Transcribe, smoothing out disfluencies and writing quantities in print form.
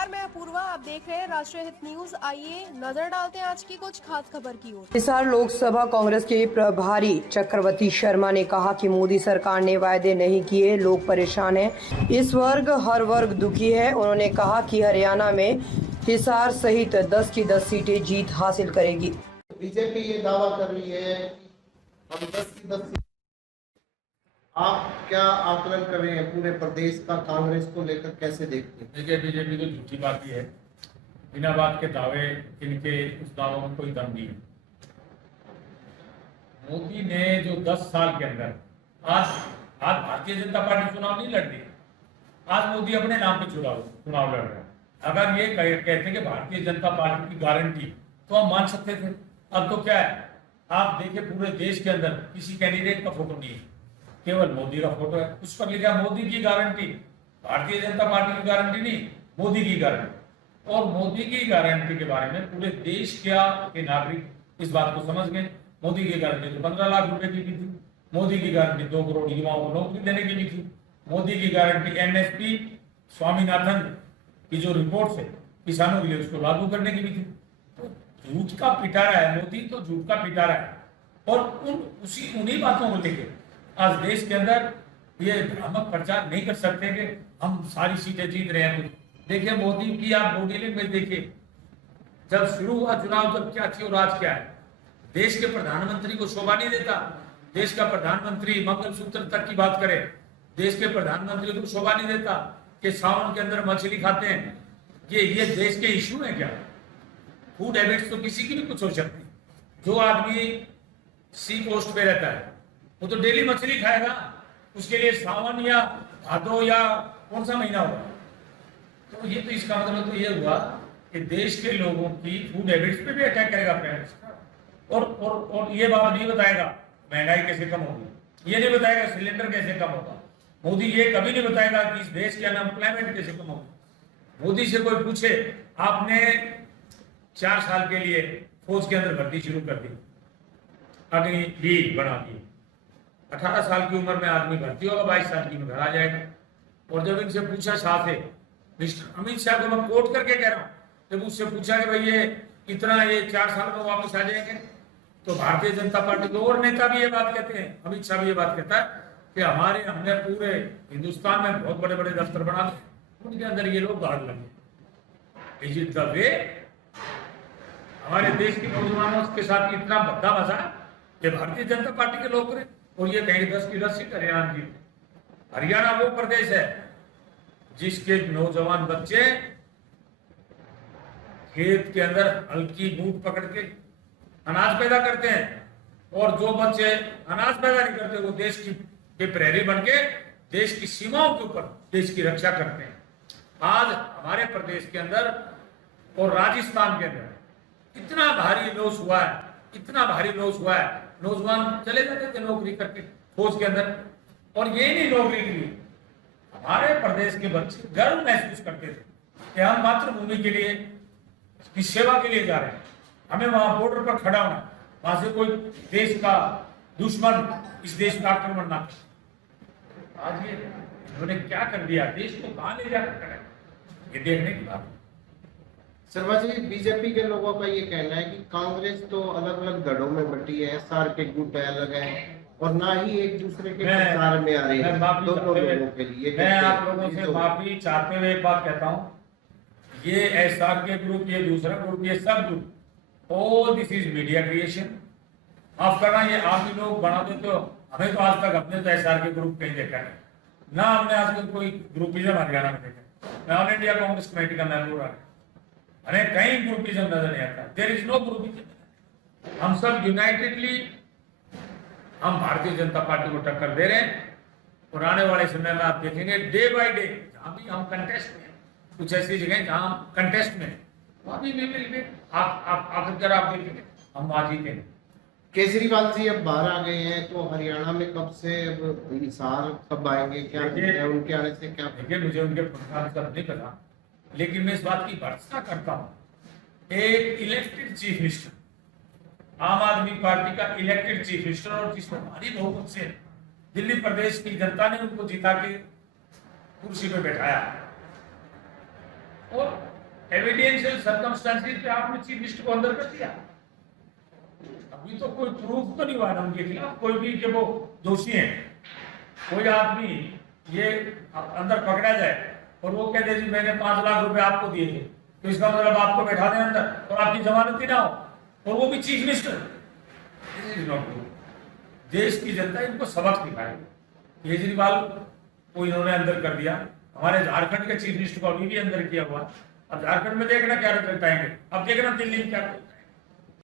नमस्कार, मैं अपूर्वा। आप देख रहे हैं राष्ट्रीय हित न्यूज। आइए नजर डालते हैं आज की कुछ खास खबर की ओर। हिसार लोकसभा कांग्रेस के प्रभारी चक्रवर्ती शर्मा ने कहा कि मोदी सरकार ने वायदे नहीं किए, लोग परेशान हैं, इस वर्ग हर वर्ग दुखी है। उन्होंने कहा कि हरियाणा में हिसार सहित 10 की 10 सीटें जीत हासिल करेगी। बीजेपी ये दावा कर रही है कि हम 10 की 10। आप क्या आकलन कर रहे हैं पूरे प्रदेश का, कांग्रेस को लेकर कैसे देखते हैं? देखिए, बीजेपी तो झूठी बात ही है। बिना बात के दावे, इनके उस दावों में कोई दम नहीं है। मोदी ने जो 10 साल के अंदर आज भारतीय जनता पार्टी चुनाव नहीं लड़ रही, आज मोदी अपने नाम पे चुनाव लड़ रहा है। अगर ये कहते हैं कि भारतीय जनता पार्टी की गारंटी, तो हम मान सकते थे। अब तो क्या है, आप देखिए पूरे देश के अंदर किसी कैंडिडेट का फोटो नहीं है, केवल मोदी का फोटो है। उस पर लिखा मोदी की गारंटी, भारतीय जनता पार्टी की गारंटी नहीं, मोदी की गारंटी। और मोदी की गारंटी के बारे में पूरे देश के नागरिक इस बात को समझ गए। मोदी की गारंटी तो 15 लाख रुपए की भी थी, मोदी की गारंटी 2 करोड़ युवाओं को नौकरी देने की भी थी, मोदी की गारंटी एनएसपी स्वामीनाथन की जो रिपोर्ट है किसानों के लिए उसको लागू करने की भी थी। तो झूठ का पिटारा है मोदी, तो झूठ का पिटारा है। और उन्हीं बातों को लेकर आज देश के अंदर ये भ्रामक प्रचार नहीं कर सकते कि हम सारी सीटें जीत रहे हैं। देखिए मोदी की आप बॉडी लैंग्वेज देखिए, जब शुरू हुआ चुनाव जब क्या थी और आज क्या है। देश के प्रधानमंत्री को शोभा नहीं देता, देश का प्रधानमंत्री मंगलसूत्र तक की बात करे, देश के प्रधानमंत्री को शोभा नहीं देता कि सावन के अंदर मछली खाते हैं। ये देश के इश्यू है क्या? फूड हैबिट्स तो किसी की भी कुछ हो सकती। जो आदमी सी कोस्ट पे रहता है वो तो डेली मछली खाएगा, उसके लिए सावन या भादो या कौन सा महीना होगा? तो ये तो इसका मतलब तो ये हुआ कि देश के लोगों की फूड हैबिट्स पे भी अटैक करेगा पेरेंट्स। और ये बात नहीं बताएगा महंगाई कैसे कम होगी, ये नहीं बताएगा सिलेंडर कैसे कम होगा। मोदी ये कभी नहीं बताएगा कि इस देश के अनएम्प्लॉयमेंट कैसे कम होगी। मोदी से कोई पूछे, आपने 4 साल के लिए फौज के अंदर भर्ती शुरू कर दी, अग्निवीर बना दी, 18 साल की उम्र में आदमी भर्ती होगा, 22 साल की में घर आ जाएगा। और जब इनसे पूछा साथ है मिस्टर अमित शाह को मैं कोट करके कह रहा हूं, जब उससे पूछा कि भाई ये कितना ये 4 साल में वापस आ जाएंगे, तो भारतीय जनता पार्टी के और नेता भी ये बात कहते हैं, अमित शाह भी ये बात कहता है कि हमने पूरे हिंदुस्तान में बहुत बड़े बड़े दफ्तर बना दिए, उनके अंदर ये लोग भाग लगे। Is it the way? हमारे देश के नौजवानों के साथ इतना भद्दा मजा कि भारतीय जनता पार्टी के लोग करें और ये कहीं 10 की 10 सीट हरियाणा की। हरियाणा वो प्रदेश है जिसके नौजवान बच्चे खेत के अंदर हल्की बूट पकड़ के अनाज पैदा करते हैं, और जो बच्चे अनाज पैदा नहीं करते वो देश के प्रहरी बन के देश की सीमाओं के ऊपर देश की रक्षा करते हैं। आज हमारे प्रदेश के अंदर और राजस्थान के अंदर इतना भारी लॉस हुआ है, इतना भारी लॉस हुआ है। नौजवान चले जाते थे नौकरी करके फौज के अंदर, और ये नहीं नौकरी के लिए हमारे प्रदेश के बच्चे गर्व महसूस करते थे कि हम मातृभूमि के लिए की सेवा के लिए जा रहे हैं, हमें वहां बॉर्डर पर खड़ा होना, वहां से कोई देश का दुश्मन इस देश का आक्रमण ना करे। आज ये उन्होंने क्या कर दिया, देश को कहां ले जाकर करें, ये देखने की बात। शर्मा जी, बीजेपी के लोगों का ये कहना है कि कांग्रेस तो अलग अलग धड़ों में बटी है, सार के गुट अलग है और ना ही एक दूसरे के प्रचार में आ रहे हैं दोनों लोगों के लिए। मैं आप लोगों से माफी चाहते हुए एक बात कहता हूँ, ये एसआर के ग्रुप, ये दूसरा ग्रुप, ये सब group, all this is media creation. माफ करना, ये आप ही लोग बना देते हो। हमें तो आज तक अपने तो एसआर के ग्रुप कहीं देखा है ना, हमने आज तक कोई ग्रुपिज्म हरियाणा में देखा। मैं ऑल इंडिया कांग्रेस कमेटी का मेंबर हूँ, हमें कहीं ग्रुपिज्म नजर नहीं आता। There is no groupism. हम सब यूनाइटेडली हम भारतीय जनता पार्टी को टक्कर दे रहे हैं, और आने वाले समय में आप देखेंगे डे बाय डे जहां भी हम कंटेस्ट में, कुछ ऐसी जगह जहां हम कंटेस्ट में, वहां भी आखिरकार आप देखेंगे हम वहां जीतेंगे। केजरीवाल जी अब बाहर आ गए हैं, तो हरियाणा में कब से हिसार कब आएंगे, क्या उनके आने से क्या? देखिए, मुझे उनके प्रोग्राम का नहीं पता, लेकिन मैं इस बात की भर्त्सना करता हूँ, एक इलेक्टेड चीफ मिनिस्टर, आम आदमी पार्टी का इलेक्टेड चीफ मिनिस्टर, और जिसमें भारी बहुमत से दिल्ली प्रदेश की जनता ने उनको जिता के कुर्सी पे बैठाया, और एविडेंशियल सर्कमस्टेंसेस पे आपने चीफ मिनिस्टर को अंदर कर दिया। अभी तो कोई प्रूफ तो नहीं हुआ ना उनके खिलाफ, कोई भी कि वो दोषी हैं। कोई आदमी ये अंदर पकड़ा जाए और वो कहते जी मैंने 5 लाख रुपए आपको दिए थे, तो इसका मतलब आपको बैठा दें अंदर और आपकी जमानत ही ना हो, और वो भी चीफ मिनिस्टर। देश की जनता इनको सबक सिखाएगी। केजरीवाल को इन्होंने अंदर कर दिया, हमारे झारखंड के चीफ मिनिस्टर को अभी भी अंदर किया हुआ। अब झारखंड में देखना क्या रिजल्ट आएंगे, अब देखना दिल्ली में क्या